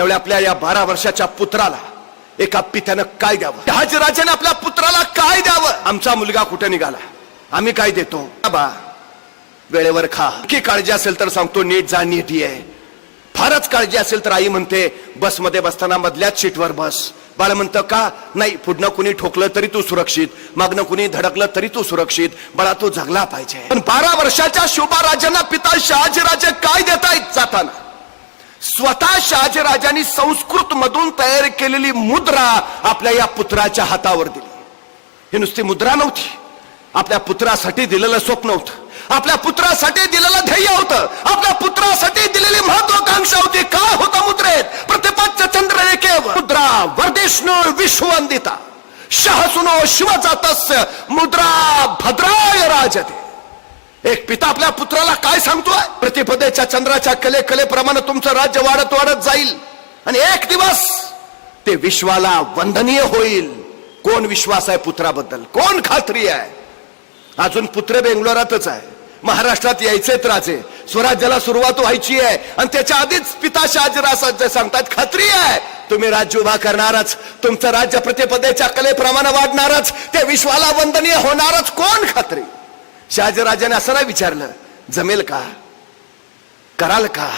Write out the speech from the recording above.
त्यावेळी आपल्या या 12 वर्षाच्या पुत्राला एका पित्यानं काय द्यावं, शहाजीराजाने आपल्या पुत्राला काय द्यावं? आमचा मुलगा कुठे निघाला, आम्ही काय देतो? बाबा वेळेवर खा, की काळजी असेल तर सांगतो नीट जा नीट ये, फारच काळजी असेल तर आई म्हणते बसमध्ये बसताना मधल्याच सीटवर बस. बाळ म्हणतं का नाही, पुढनं कुणी ठोकलं तरी तू सुरक्षित, मागनं कुणी धडकलं तरी तू सुरक्षित, बाळा तू जगला पाहिजे. पण 12 वर्षाच्या शोभाराजांना पिता शहाजीराजे काय देतायत? जाताना स्वतः शहाजीराजांनी संस्कृत मधून तयार केलेली मुद्रा आपल्या या पुत्राच्या हातावर दिली. ही नुसती मुद्रा नव्हती, आपल्या पुत्रासाठी दिलेलं स्वप्न होतं, आपल्या पुत्रासाठी दिलेलं ध्येय होतं, आपल्या पुत्रासाठी दिलेली महत्वाकांक्षा होती. काय होतं मुद्रेत? प्रतिपच्च चंद्ररेखेवर मुद्रा वर्धिष्णु विश्ववंदिता शहसुनो शिवजातस्य मुद्रा भद्राय राजते. एक पिता आपल्या पुत्राला काय सांगतोय? प्रतिपदेच्या चंद्राच्या कलेप्रमाणे तुमचं राज्य वाढत वाढत जाईल आणि एक दिवस ते विश्वाला वंदनीय होईल. कोण विश्वास आहे पुत्राबद्दल? कोण खात्री आहे? अजून पुत्र बेंगलोरातच आहे, महाराष्ट्रात यायचेत राजे, स्वराज्याला सुरुवात व्हायची आहे आणि त्याच्या आधीच पिता शहाजीराजे सांगतात खात्री आहे तुम्ही राज्य उभा करणारच, तुमचं राज्य प्रतिपदेच्या कलेप्रमाणे वाढणारच, ते विश्वाला वंदनीय होणारच. कोण खात्री? शहाजीराजाने असं नाही विचारलं जमेल का, कराल का,